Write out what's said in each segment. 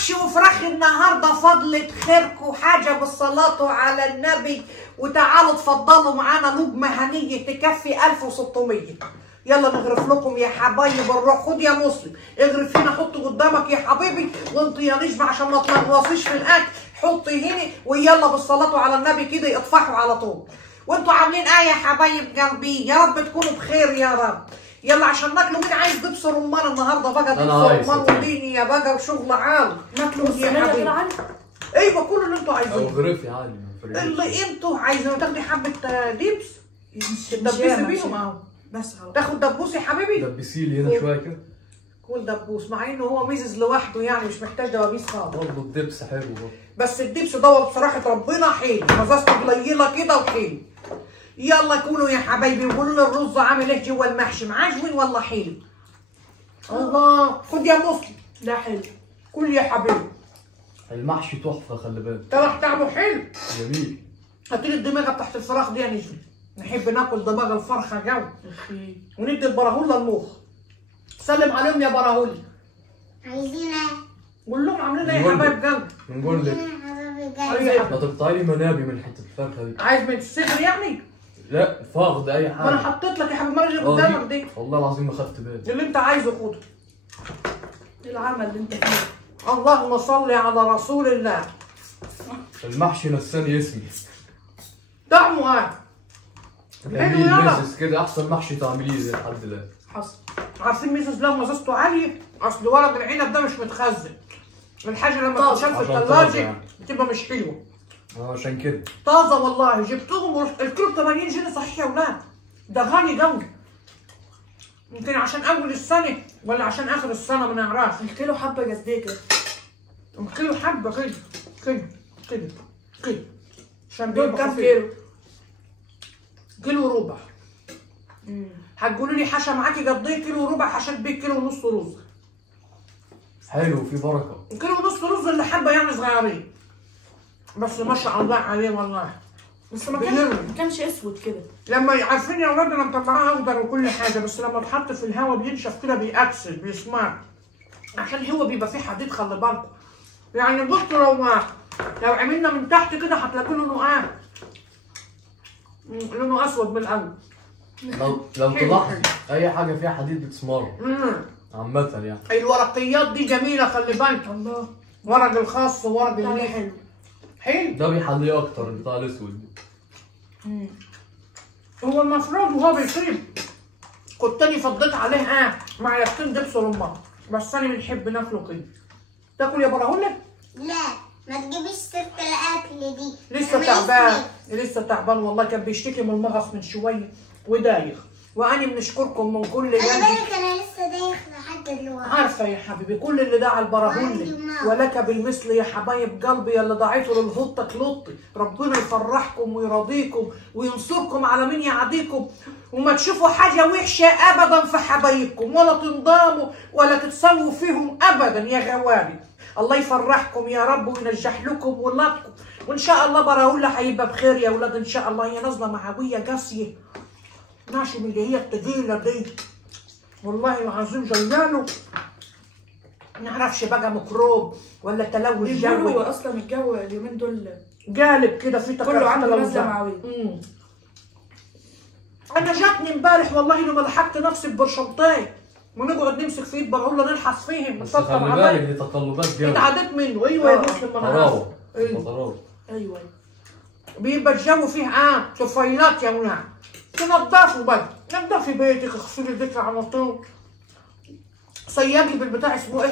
محشي وفراخ النهارده فضلة خيركم حاجه بالصلاه على النبي. وتعالوا اتفضلوا معانا لقمه هنيه تكفي 1600. يلا نغرف لكم يا حبايب الروح. خد يا مسلم اغرف هنا، حطه قدامك يا حبيبي، وانت يا نجمه عشان ما تلغوصيش في الاكل حطي هنا، ويلا بالصلاه على النبي كده اطفحوا على طول. وانتوا عاملين ايه يا حبايب قلبي؟ يا رب تكونوا بخير يا رب. يلا عشان ناكلوا. مين عايز دبس رمان النهارده بقى؟ دبس رمان وديني يا بقى وشغل عالي. ناكلوا يا حبيبي. ايوه كل اللي انتوا عايزينه. او غرفي عادي اللي انتوا عايزينه. تاخدي حبه دبس تدبسي بيهم اهو. بس تاخد دبوس يا حبيبي. دبسي لي هنا شويه كده. كل دبوس مع انه هو ميزز لوحده يعني مش محتاج دبابيس خالص. برضه الدبس حلو برضه. بس الدبس ده بصراحه ربنا حلو، مزازته قليله كده وحلو. يلا كلوا يا حبايبي وقولوا لي الرز عامل ايه جوه المحشي؟ معجون ولا حلو؟ الله. خد يا مسلم. ده حلو. كل يا حبيبي. المحشي تحفه خلي بالك. طعمه حلو. جميل. هاتي لي الدماغه بتاعت الفراخ دي يا نجم. نحب ناكل دماغ الفرخه جو. وندي البراهوله المخ. سلم عليهم يا براهولي. عايزين ايه؟ قول لهم عاملين ايه يا حبايب قلبي؟ نقول لك ما تقطعي لي منابي من حته الفرخه دي. عايز من الصدر يعني؟ لا فاقد اي حاجه. ما انا حطيت لك يا حبيبي المره اللي قدامك دي. والله العظيم ما خدت بالي. اللي انت عايزه خده. ايه العمل اللي انت فيه؟ اللهم صل على رسول الله. المحشي نساني اسمي. طعمه ايه؟ جميل ميزز كده، احسن محشي تعمليه زي لحد دلوقتي. حصل. عارفين ميزز لو مزازته عاليه؟ اصل ورق العنب ده مش متخزن. الحاجه لما تتشال في الثلاجه بتبقى مش حلوه. عشان كده. طازه والله. جبتهم الكيلو ب 80 جنيه صحيح يا ولاد. ده غالي قوي. يمكن عشان اول السنه ولا عشان اخر السنه ما نعرفش. الكيلو حبه قد ايه كده؟ الكيلو حبه كده كده كده كده. عشان دول كام كيلو؟ كيلو وربع. هتقولوا لي حشا معاكي قد ايه؟ كيلو وربع حشات بيه كيلو ونص رز. حلو في بركه. كيلو ونص رز اللي حبه يعني صغيرين. بس ما شاء الله عليه والله. بس ما كانش اسود كده. لما عارفين يا اولاد انا مطلعاه اخضر وكل حاجه، بس لما اتحط في الهواء بينشف كده بيأكسل بيسمر. عشان هو بيبقى فيه حديد خلي بالكم. يعني بصوا لو عملنا من تحت كده هتلاقوا لونه لونه اسود من الاول. لو تلاحظ اي حاجه فيها حديد بتسمر. عامه يعني. الورقيات دي جميله خلي بالك. الله. ورق الخاص وورق اللي حلو. حلو. ده بيحليه اكتر البتاع الاسود. هو المفروض وهو بيطيب كنت اني فضيت عليه معلقتين دبس رمان، بس انا بنحب ناكله كده. تاكل يا براهولة؟ لا ما تجيبيش سيرة الاكل دي. لسه تعبان. لسه تعبان والله. كان بيشتكي من المغص من شويه ودايخ، وانا بنشكركم من كل قلبي. خلي بالك انا لسه دايخ لحد دلوقتي. عارفه يا حبيبي كل اللي دعا البراهولة ولك بالمثل يا حبايب قلبي. اللي دعيته للهطه كلطي. ربنا يفرحكم ويرضيكم وينصركم على من يعاديكم، وما تشوفوا حاجه وحشه ابدا في حبايبكم ولا تنضاموا ولا تتسووا فيهم ابدا يا غوالي. الله يفرحكم يا رب وينجح لكم ولادكم، وان شاء الله براهولة هيبقى بخير يا اولاد ان شاء الله. هي نازله معويه قاسيه ماشي من اللي هي التقيله دي والله العظيم جاياله. ما نعرفش بقى ميكروب ولا تلوث جوي. هو اصلا الجو اليومين دول قالب كده في تكرار كله عنده نزله معويه. انا جاتني امبارح والله لما لحقت نفسي ببرشمتين ونقعد نمسك في ايد براهولة نلحس فيهم. بس خلي بالك دي تقلبات جو. اتعديت منه. ايوه يا مسلم انا عارف. ايوه بيبقى الجو فيه طفيلات يا ولاد. تنضفوا بقى. نضفي بيتك اغسلي ايديك على طول. صياجي بالبتاع اسمه ايه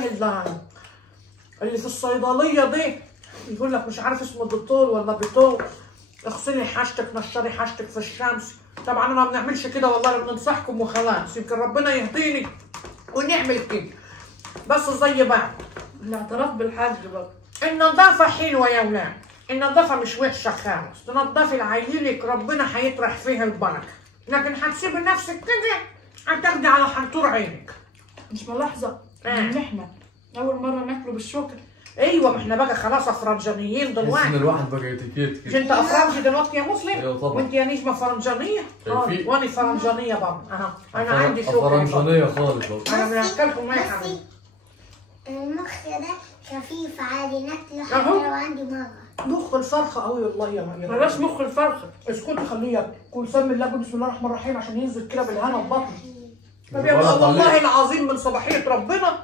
اللي في الصيدليه دي؟ يقول لك مش عارف اسمه دكتور ولا بتول. اغسلي حاجتك نشري حاجتك في الشمس. طبعا انا ما بنعملش كده والله بننصحكم وخلاص. يمكن ربنا يهديني ونعمل كده بس زي بعض. الاعتراف بالحاج برضه. النظافه حلوه يا ولاد. النظافه مش وحشه خالص. تنظفي لعيلك ربنا هيطرح فيها البركه، لكن هتسيبي نفسك كده هتاخدي على حنطور عينك. مش ملاحظه ان احنا اول مره ناكله بالشكر؟ ايوه ما احنا بقى خلاص افرنجانيين دلوقتي. ان الواحد بقى يتيكيت مش انت افرنجي دلوقتي يا مسلم؟ ايوه طبعا. وانت يا نجمه فرنجانيه؟ وانا فرنجانيه برضه. انا عندي شغل فرنجانيه خالص. انا بناكلكم ايه يا حبيبي؟ المخ ده خفيف عادي ناكله حتى أهو. لو عندي مرة. مخ الفرخه قوي والله يا مريم. بلاش مخ الفرخه. اسكت خليه ياكل. كل سم الله بسم الله الرحمن الرحيم عشان ينزل كده بالهنا في بطنه. طب يا غلط والله عليك. العظيم من صباحيه ربنا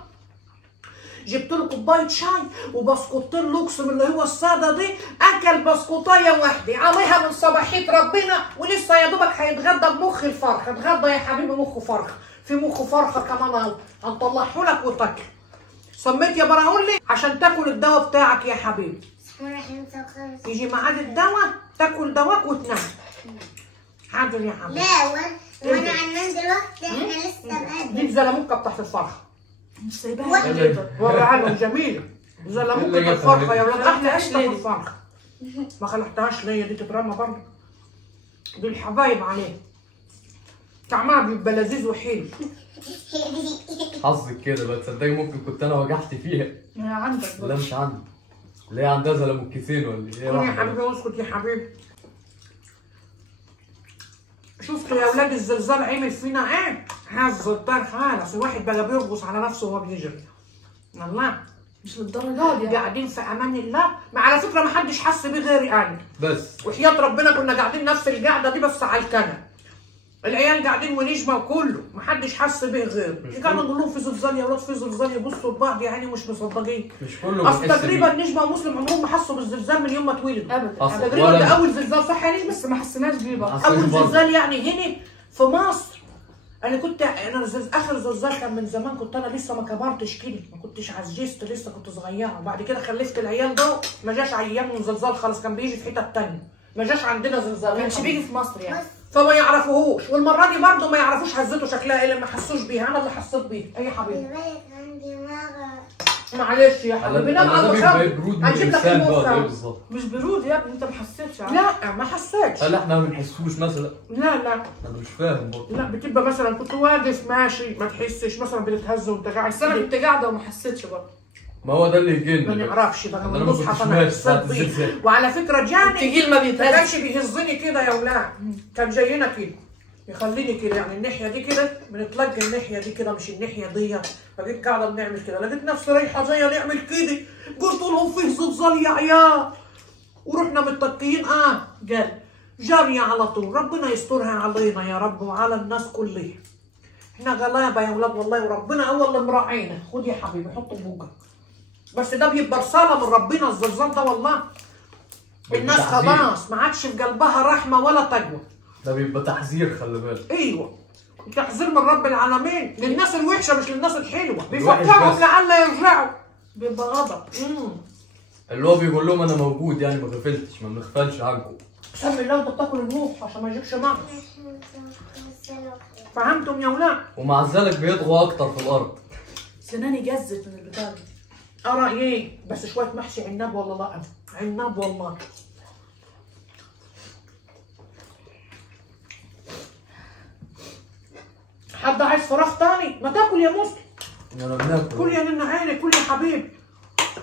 جبت له كوبايه شاي وبسكوتين لوكس من اللي هو الساده دي، اكل بسكوتايه واحده عليها من صباحيه ربنا، ولسه يا دوبك هيتغدى بمخ الفرخه. اتغدى يا حبيبي مخ فرخه، في مخ فرخه كمان اهو هنطلعه لك وتاكل. صميت يا براهولي عشان تاكل الدواء بتاعك يا حبيبي. بسم الله الرحمن الرحيم. يجي ميعاد الدواء تاكل دواك وتنام. حاضر يا حبيبي. لا وانا عنان دلوقتي احنا لسه دي الزلموكه بتاعت الفرخه. مش سايباها اللي- كده. وريها لهم جميله. زلموكه اللي الفرخه يا جابها ولاد، ما احلى خلقتهاش حته ليه في دي؟ الفرخه. ما خلقتهاش ليا دي تترمى برضه. دي الحبايب عليها. طعمها بيبقى لذيذ وحلو. حظك كده بقى، تصدقي ممكن كنت انا وجعت فيها. ما هي عندك لا بقى. مش عندي. اللي هي عندها زلموكتين ولا ايه؟ قول يا حبيبي واسكت يا حبيبي. شفتوا يا ولاد الزلزال عمل فينا ايه؟ هز الدار خالص، الواحد بقى بيرقص على نفسه وهو بيجري. والله مش للدرجه دي يعني. قاعدين في امان الله، ما على فكره ما حدش حس بيه غيري انا. بس وحياة ربنا كنا قاعدين نفس القعده دي بس على الكنب. العيال قاعدين ونجمه وكله، ما حدش حس بيه غير. مش قاعدين كله. نقول لهم في زلزال يا ولاد في زلزال، يبصوا لبعض يعني مش مصدقين. مش كله اصل بيحس تقريبا بيه. نجمه ومسلم عمرهم ما حسوا بالزلزال من يوم ما اتولدوا. ابدا حصل. أبداً. تقريبا ولا ده أنا. اول زلزال صح يا نجمه؟ بس ما حسيناش بيه بقى. حسيت اول برضه. زلزال يعني هنا في مصر. انا اخر زلزال كان من زمان، كنت انا لسه ما كبرتش كده، ما كنتش عجزت لسه، كنت صغيره. وبعد كده خلفت العيال ده ما جاش ايامهم زلزال خالص، كان بيجي في حتت تانيه، ما جاش عندنا زلزال. ما كانش بيجي في مصر يعني. فما يعرفوهوش، والمره دي برضه ما يعرفوش هزته شكلها ايه، ما حسوش بيها، انا اللي حسيت بيها. اي حبيبي بالك عندي مرة. معلش يا حبيبي نام على ده المخده. بيبقى برود من هنجيب لك الانسان بقى، ايه المخده. بالظبط؟ مش برود يا ابني، انت ما حسيتش يعني. لا ما حسيتش. هل احنا ما بنحسوش مثلا؟ لا لا انا مش فاهم برضه. لا، بتبقى مثلا كنت واقف ماشي ما تحسش، مثلا بتتهز وانت قاعد بس انا كده. كنت قاعده وما حسيتش برضه. ما هو ده اللي ما يجينا بقى. نعرفش بقى من أنا ما المصحف كنتش انا ماشي حسيت ساعة بيه. الزلزال. وعلى فكره جاني التجيل ما ما بيتهزش. كانش بيهزني كده يا ولاد، كان جاينا كده يخليني كده، يعني الناحيه دي كده بنتلقى الناحيه دي كده مش الناحيه دي. فجيت قاعده بنعمل كده، لقيت نفسي رايحه زي نعمل كده، قلت لهم فيه زلزال يا عيال، ورحنا متكيين قال جاريه على طول. ربنا يسترها علينا يا رب وعلى الناس كلها. احنا غلابه يا ولاد والله، وربنا هو اللي مراعينا. خد يا حبيبي حطه بوجك. بس ده بيبقى رساله من ربنا الزلزال ده والله. الناس بالتحذير. خلاص ما عادش في قلبها رحمه ولا تقوى. ده بيبقى تحذير، خلي بالك. ايوه تحذير من رب العالمين للناس الوحشه مش للناس الحلوه، الوحش بيفكرهم بس. لعل يرجعوا. بيبقى غضب. اللي هو بيقول لهم انا موجود، يعني ما غفلتش، ما بنغفلش عنكم. سمي الله وانت بتاكل الموت عشان ما يجيبش نقص. فهمتم يا ولاد؟ ومع ذلك بيطغوا اكتر في الارض. سناني جزت من البتاع دي. ارى ايه بس شويه محشي عناب ولا لا؟ عناب والله. حد عايز فراخ تاني؟ ما تاكل يا مسلم. انا بناكل. كل يا نن عيني، كل يا حبيبي،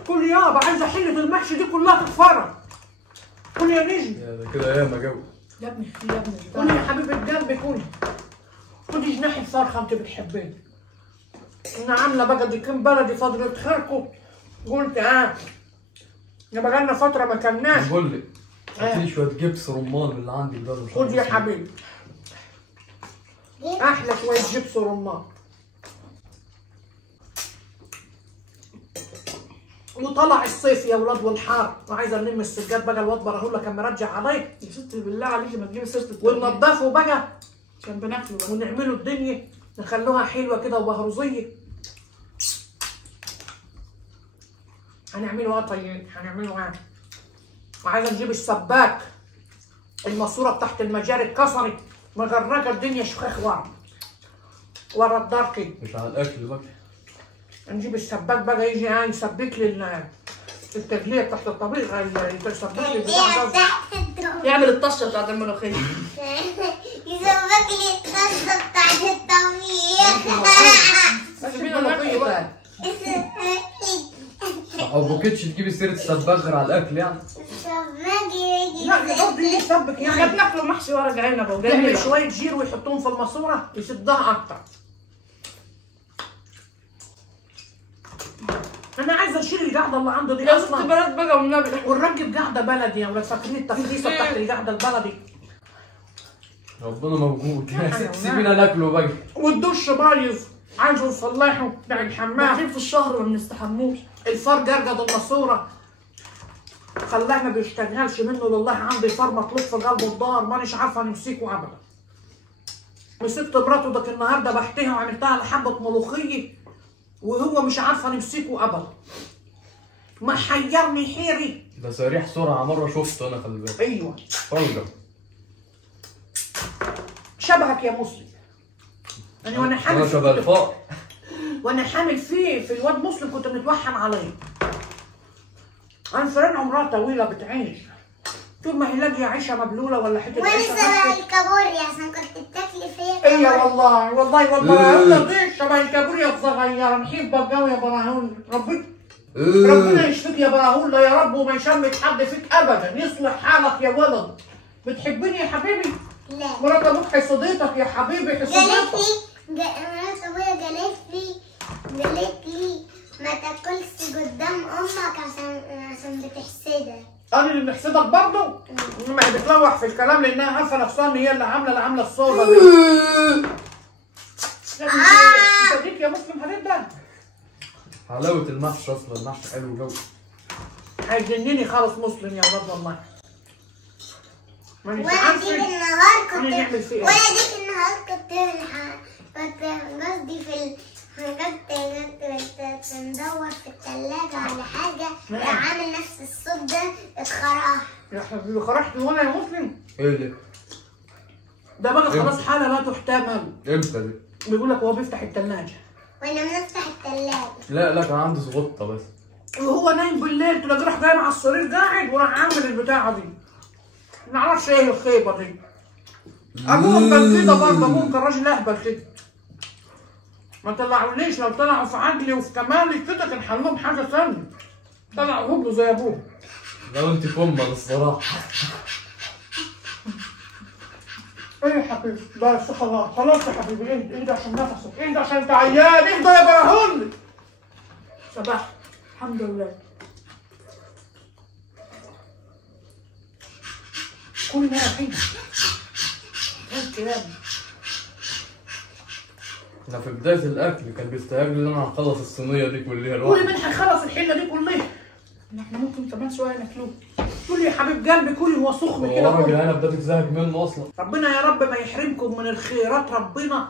كل يابا. عايزه حله المحشي دي كلها تتفرج. كل يا نجم، يا ده كده ياما جو. يا ابني يا ابني كل يا حبيبه قلبي، كل خدي جناح الفرخه انت بتحبيني. انا عامله بقى دي كم بلدي فضلت خيركم. قلت يبقى لنا فتره ما كلناش. بقول لك هاتي شويه جبس رمان من اللي عندي ده. خد يا حبيبي احلى شويه جبس رمان. وطلع الصيف يا ولاد والحار، وعايزه نلم السجاد بقى. الواد براهوله كان مرجع عليه. يا ستي بالله عليكي ما تجيبي سيره التربية. وننضفه بقى عشان بناكله بقى. ونعمله الدنيا، نخلوها حلوه كده وبهرزيه. هنعمله طيب، هنعمله وعايزه نجيب السباك. الماسوره بتاعت المجاري اتكسرت، مغرقه الدنيا شخاخ ورا الدار كده. مش على الاكل بقى. نجيب السباك بقى يجي يسبك لي التجليه تحت الطبيخ، يسبك لي البتاع ده. يعمل الطشه بتاعت الملوخيه. يسبك لي الطاسة بتاعت الطبيخ. سيبينا الملوخية بقى. او بوكيتش تجيبي سيره السباك غير على الاكل يعني. لا يقصد يسبك احنا يعني بناكله محشي ورق عنب يعمل وجميل. شويه جير ويحطوهم في الماسوره يسدها اكتر. نشيل القعده اللي عنده دي يا ست اصلا. بنات بقى والنبي. ونركب قعده بلدي يا ولاد، فاكرين التفليسه بتاعت القعده البلدي. ربنا موجود. سيبينا ناكله بقى. والدش بايظ عايزه نصلحه بتاع الحمام. داخلين في الشهر ما بنستحموش. الفار جرجد الماسوره خلاه ما بيشتغلش منه لله. عندي فار مطلوب في قلب الدار مانيش عارفه نمسكه ابدا. مسكت مراته دك النهارده بحتها وعملتها على حبه ملوخيه وهو مش عارفه نمسكه ابدا. محيرني حيري. ده سريع سرعه مره شفته انا، خلي بالك. ايوه فرجه شبهك يا مسلم. يعني وانا انا حامل شبه الفار. وانا حامل فيه في الواد مسلم كنت متوحم عليه. انا فرن عمرها طويله بتعيش طول ما هي لاقيه عيشه مبلوله ولا حته وانا عيشه شبه الكابوريا عشان كنت بتاكلي فيا. ايه والله والله والله انا دي شبه الكابوريا الصغيره. نحبك قوي يا براهون. ربنا يشفيك يا براهون يا رب وما يشمت حد فيك ابدا. يصلح حالك يا ولد. بتحبني يا حبيبي؟ لا. مرات ابوك حصديتك يا حبيبي قالت حصديتك. لي مرات ابويا قالت لي ما تاكلش قدام امك عشان بتحسدك. انا اللي بنحسدك برضه؟ ما هي بتلوح في الكلام لانها عارفه نفسها ان هي اللي عامله الصوره دي. انت ديك يا مسلم هنبدا. حلاوه المحشي اصلا، المحشي حلو جو. هيجنني خالص مسلم يا ولاد والله. مانيش وانا عارفه ديك النهار كنت نعمل فيه ايه. وانا ديك النهار كنت قصدي كنت ندور في الثلاجة على حاجة عامل نفس الصوت ده اتخرح. يا حبيبي خرجت وانا يا مسلم. ايه ده؟ ده بقى خلاص حاله لا تحتمل. امتى دي؟ بيقول لك هو بيفتح الثلاجه. وانا بنفتح الثلاجة. لا كان عندي زغطه بس. وهو نايم بالليل تلاقيه راح جاي مع السرير قاعد وراح عامل البتاعه دي. ما نعرفش ايه الخيبه دي. ابوهم كان كده برضه، ابوهم كان راجل اهبل كده. ما طلعوليش، لو طلعوا في عقلي وفي كمالي كده كان حلهم حاجه ثانيه. طلعوا هبلوا زي ابوهم. لو انت كمل الصراحه. ايه يا حبيبي بس خلاص يا حبيبي. اهدى عشان نفسك، اهدى عشان انت عيان، اهدى يا براهون. صباح الحمد لله. كل ما يحين انت يا ابني. انا في بدايه الاكل كان بيستهجن ان انا هخلص الصينيه دي كلها كل لوحدي. من هيخلص الحله دي كلها. احنا ممكن كمان شويه ناكلوه. كل يا حبيب قلبي كل هو سخن كده. هو راجل انا بدات تزهق منه اصلا. ربنا يا رب ما يحرمكم من الخيرات ربنا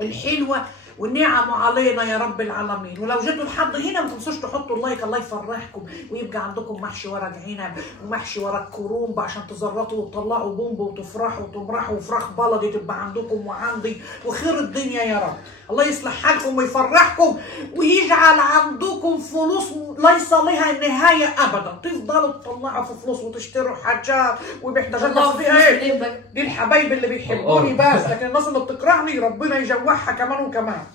الحلوه والنعم علينا يا رب العالمين. ولو جيتوا لحد هنا ما تنسوش تحطوا اللايك، الله يفرحكم ويبقى عندكم محشي ورق عنب ومحشي ورق كرومب عشان تزرطوا وتطلعوا بومب وتفرحوا وتمرحوا وفراخ بلدي تبقى عندكم وعندي وخير الدنيا يا رب. الله يصلح حالكم ويفرحكم ويجعل عندكم فلوس ليس لها نهايه ابدا. تفضلوا تطلعوا في فلوس وتشتروا حاجات وبيحتاجوا فيها ايه؟ دي الحبايب اللي بيحبوني بس، لكن الناس اللي بتكرهني ربنا يجوعها كمان وكمان.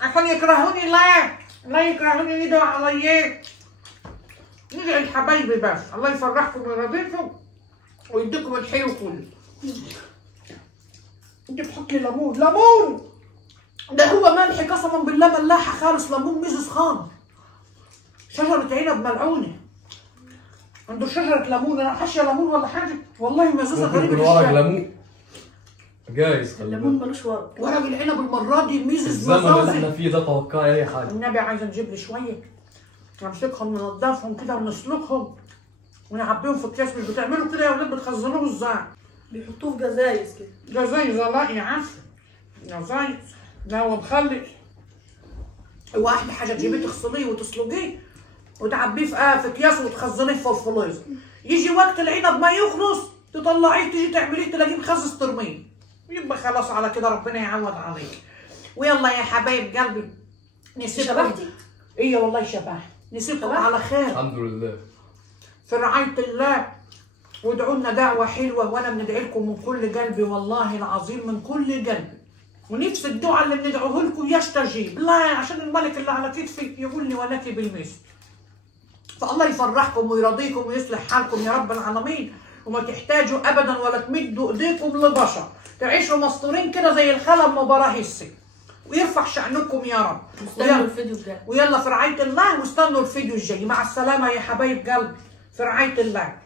عشان يكرهوني لا يكرهوني يدعوا عليا. ندعي الحبايب بس. الله يفرحكم ويرضيكم ويديكم الحلو كله. انت بتحط لي ليمون ده هو ملح قسما بالله ملاحه خالص. ليمون ميزز خالص. شجرة عنب ملعونة. عنده شجرة ليمون. انا حاشية ليمون ولا حاجة والله مزازة ممكن غريبة. يكون ورق ليمون جايز. الليمون ملوش ورق. ورق العنب المرة دي ميزز الزمن اللي مزازة. احنا فيه ده توقعي اي حاجه. النبي عايزة نجيب لي شوية نمسكهم ننضفهم كده ونسلقهم ونعبيهم في اكياس. مش بتعملوا كده يا ولاد؟ بتخزنوه ازاي؟ بيحطوه في جزايز كده. جزايز لا يا عفو. جزايز ده هو مخلي. هو احلى حاجة تجيبيه تغسليه وتسلقيه وتعبيه في اكياس وتخزنيه في الفريزر. يجي وقت العنب ما يخلص تطلعيه تيجي تعمليه تلاقيه مخزز ترميه. يبقى خلاص على كده ربنا يعوض عليك. ويلا يا حبايب قلبي نسيبكم. شبهتي؟ ايه والله شبه. نسيبكم على خير الحمد لله في رعاية الله. وادعوا لنا دعوة حلوة وانا بندعي لكم من كل قلبي والله العظيم من كل قلبي. ونفس الدعاء اللي بندعوه لكم يستجيب. لا عشان الملك اللي على كتفي يقول لي ولك بالمثل. فالله يفرحكم ويرضيكم ويصلح حالكم يا رب العالمين. وما تحتاجوا ابدا ولا تمدوا ايديكم لبشر. تعيشوا مستورين كده زي الخلا مباراه هسي. ويرفع شأنكم يا رب. استنوا الفيديو الجاي. ويلا في رعاية الله، واستنوا الفيديو الجاي. مع السلامة يا حبايب قلبي، في رعاية الله.